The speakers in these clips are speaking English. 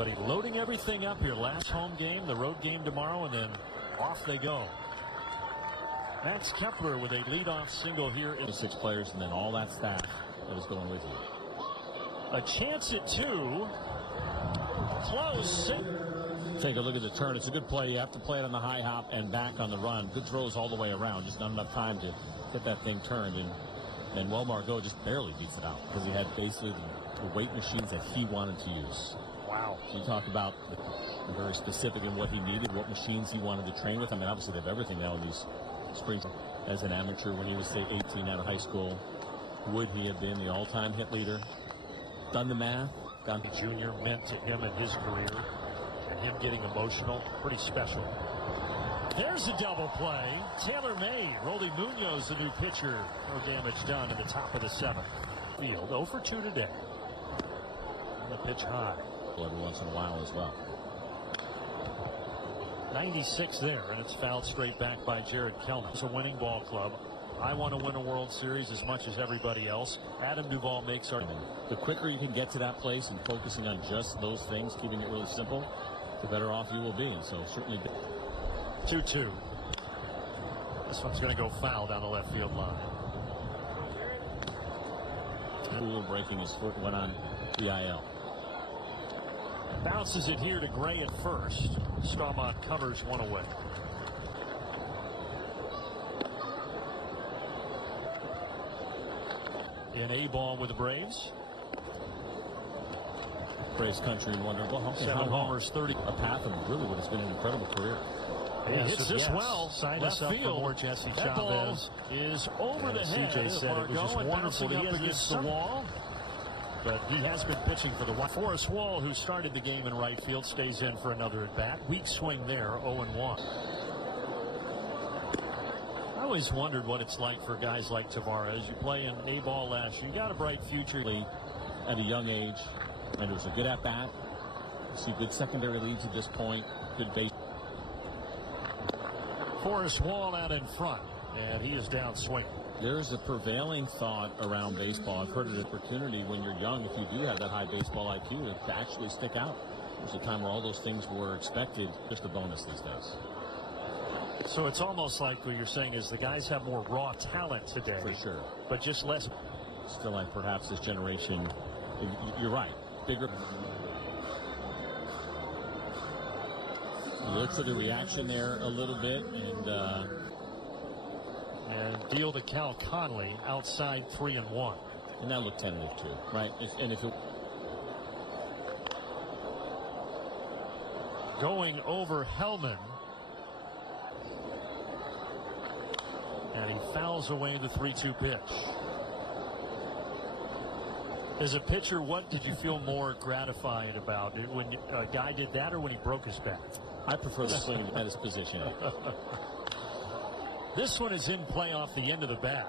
everybody loading everything up here. Last home game, the road game tomorrow, and then off they go. Max Kepler with a leadoff single here. 6 players and then all that staff that is going with you. A chance at 2. Close. Take a look at the turn. It's a good play. You have to play it on the high hop and back on the run. Good throws all the way around. Just not enough time to get that thing turned. And Margot just barely beats it out because he had basically the weight machines that he wanted to use. Wow. So you talk about very specific in what he needed, what machines he wanted to train with. I mean, obviously they have everything now in these springs. As an amateur, when he was, say, 18 out of high school, would he have been the all-time hit leader? Done the math. The junior meant to him in his career, and him getting emotional, pretty special. There's a double play. Taylor May, Rolly Munoz, the new pitcher. No damage done in the top of the 7th. Field 0 for 2 today. And the pitch high. Every once in a while as well. 96 there, and it's fouled straight back by Jared Kelman. It's a winning ball club. I want to win a World Series as much as everybody else. Adam Duvall makes our... The quicker you can get to that place and focusing on just those things, keeping it really simple, the better off you will be. And so certainly... 2-2. This one's going to go foul down the left field line. Cool breaking his foot, went on the IL. Bounces it here to Gray at first. Starmont covers one away. In A ball with the Braves. Braves country and wonderful. 7 homers, 30. A path of really what has been an incredible career. He hits this well. Sign us up for more Jesse Chavez. Ball is over the head. CJ said it was just wonderful. He is against the wall. But he has been pitching for the Forrest Wall, who started the game in right field, stays in for another at bat. Weak swing there, 0-1. I always wondered what it's like for guys like Tavares. You play in A ball last year. You got a bright future. At a young age, and it was a good at bat. You see good secondary leads at this point. Good base. Forrest Wall out in front, and he is down swinging. There's a prevailing thought around baseball. I've heard of an opportunity when you're young, if you do have that high baseball IQ, to actually stick out. There's a time where all those things were expected. Just a bonus these days. So it's almost like what you're saying is the guys have more raw talent today. For sure. But just less. Still like perhaps this generation. You're right. Bigger. You look for the reaction there a little bit, and deal to Cal Conley outside 3-1. And that looked tentative too, right? And if it... Going over Hellman. And he fouls away the 3-2 pitch. As a pitcher, what did you feel more gratified about? When a guy did that or when he broke his bat? I prefer the swing at his position. This one is in play off the end of the bat.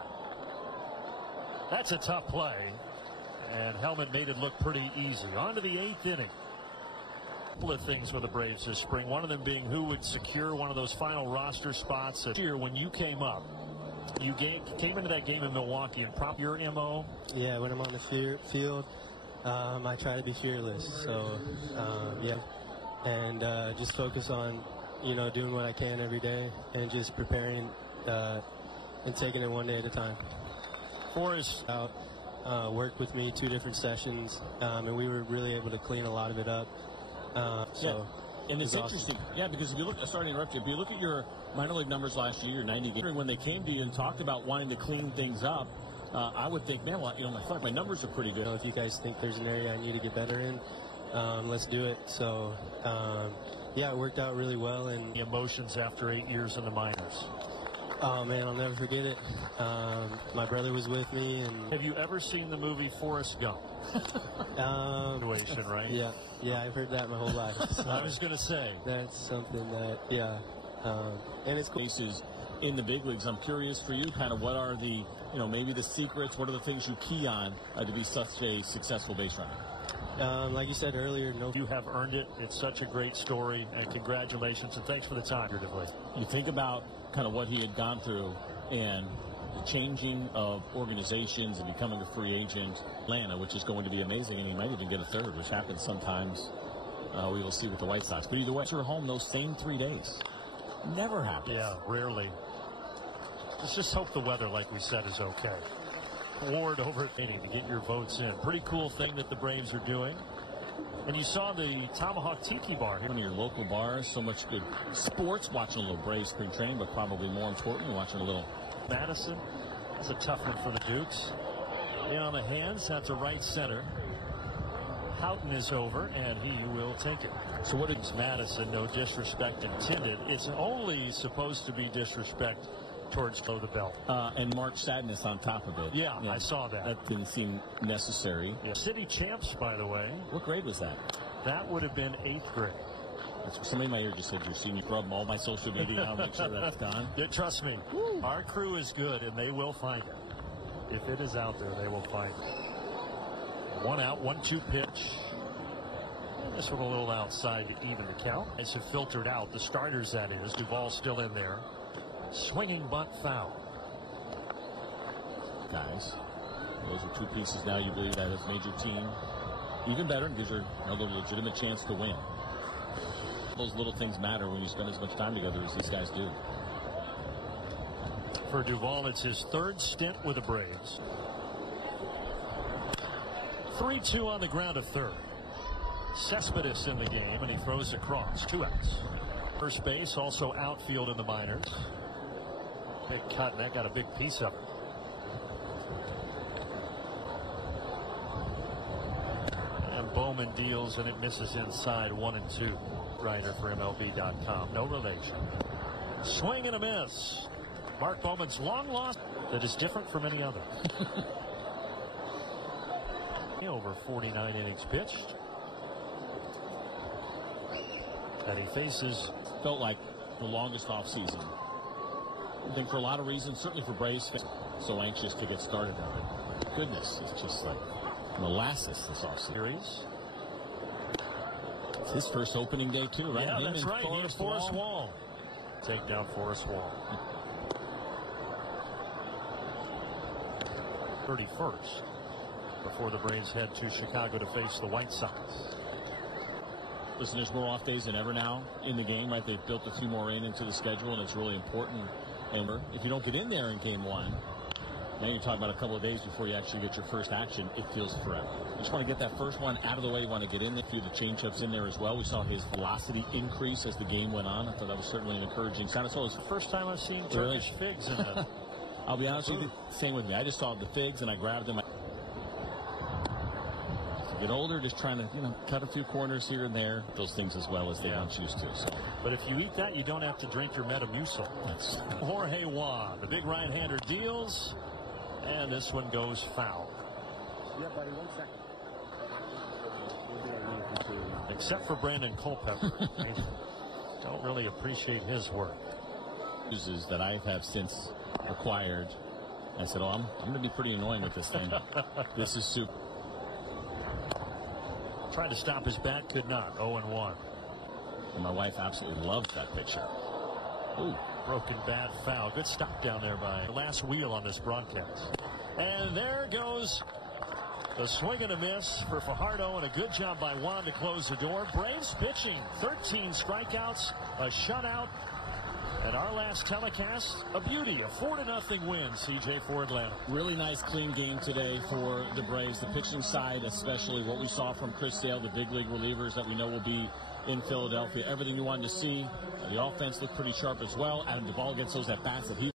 That's a tough play. And Hellman made it look pretty easy. On to the 8th inning. A couple of things with the Braves this spring. One of them being who would secure one of those final roster spots. This year when you came up, you came into that game in Milwaukee and prop your MO. Yeah, when I'm on the field, I try to be fearless. So, yeah. And just focus on, doing what I can every day and just preparing and taking it one day at a time. Forrest out worked with me 2 different sessions, and we were really able to clean a lot of it up. So and it's interesting, awesome. Yeah, because if you look, sorry to interrupt you, if you look at your minor league numbers last year, your 90 games, when they came to you and talked about wanting to clean things up, I would think, man, well, I feel like my numbers are pretty good. If you guys think there's an area I need to get better in, let's do it. So, yeah, it worked out really well. And the emotions after 8 years in the minors. Oh, man, I'll never forget it. My brother was with me. And have you ever seen the movie Forrest Gump? Situation, right? Yeah, I've heard that my whole life. So I was going to say. That's something that, yeah. And it's cool. Cases in the big leagues. I'm curious for you, kind of what are the, maybe the secrets, what are the things you key on to be such a successful base runner? Like you said earlier, you have earned it. It's such a great story, and congratulations, and thanks for the time. You think about kind of what he had gone through and the changing of organizations and becoming a free agent. Atlanta, which is going to be amazing, and he might even get a third, which happens sometimes We will see with the White Sox. But either way, you're home those same 3 days. Never happens. Yeah, rarely. Let's just hope the weather, like we said, is okay. Ward over at Meeting to get your votes in. Pretty cool thing that the Braves are doing. And you saw the Tomahawk Tiki Bar here. One of your local bars, so much good sports, watching a little Braves spring training, but probably more importantly, watching a little. Madison, that's a tough one for the Dukes. In on the hands, that's a right center. Houghton is over, and he will take it. So what is Madison? No disrespect intended. It's only supposed to be disrespect towards the belt. And March Sadness on top of it. Yeah, I saw that. That didn't seem necessary. Yeah. City champs, by the way. What grade was that? That would have been 8th grade. That's what somebody in my ear just said. You're senior. Rub all my social media now. Make sure that's gone. Yeah, trust me. Woo. Our crew is good, and they will find it. If it is out there, they will find it. 1 out, 1-2 pitch. And this one a little outside to even the count. As have filtered out the starters, that is. Duvall's still in there. Swinging bunt foul. Guys, those are 2 pieces now you believe that has made your team even better and gives you another legitimate chance to win. Those little things matter when you spend as much time together as these guys do. For Duvall, it's his 3rd stint with the Braves. 3-2 on the ground of 3rd. Cespedes in the game, and he throws across. 2 outs. First base, also outfield in the minors. Big cut, and that got a big piece of it. And Bowman deals, and it misses inside 1-2. Writer for MLB.com. No relation. Swing and a miss. Mark Bowman's long loss that is different from any other. Over 49 innings pitched. That he faces. Felt like the longest offseason. I think for a lot of reasons, certainly for Braves fans, so anxious to get started on it. Goodness, it's just like molasses this offseason. It's his first opening day too, right? Yeah, that's right. Here's Forrest Wall. Take down Forrest Wall. 31st before the Braves head to Chicago to face the White Sox. Listen, there's more off days than ever now in the game, right? They've built a few more into the schedule, and it's really important. And if you don't get in there in game 1, now you're talking about a couple of days before you actually get your first action. It feels forever. You just want to get that first one out of the way. You want to get in there. A few of the changeups in there as well. We saw his velocity increase as the game went on. I thought that was certainly an encouraging sign. So it's the first time I've seen Turkish figs in the. I'll be honest with you, same with me. I just saw the figs and I grabbed them. Get older, just trying to, cut a few corners here and there. Those things as well as they once used to. So. But if you eat that, you don't have to drink your Metamucil. Jorge Juan, the big right-hander, deals, and this one goes foul. Yeah, buddy, 1 second. Except for Brandon Culpepper. I don't really appreciate his work. Uses that I have since acquired. I said, I'm going to be pretty annoying with this thing. This is super. Tried to stop his bat, could not. 0-1. And my wife absolutely loved that picture. Ooh. Broken bat, foul. Good stop down there by the last wheel on this broadcast. And there goes the swing and a miss for Fajardo, and a good job by Juan to close the door. Braves pitching, 13 strikeouts, a shutout. And our last telecast, a beauty, a 4-0 win, CJ, for Atlanta. Really nice, clean game today for the Braves. The pitching side, especially what we saw from Chris Sale, the big league relievers that we know will be in Philadelphia. Everything you wanted to see. The offense looked pretty sharp as well. Adam Duvall gets those at bats that he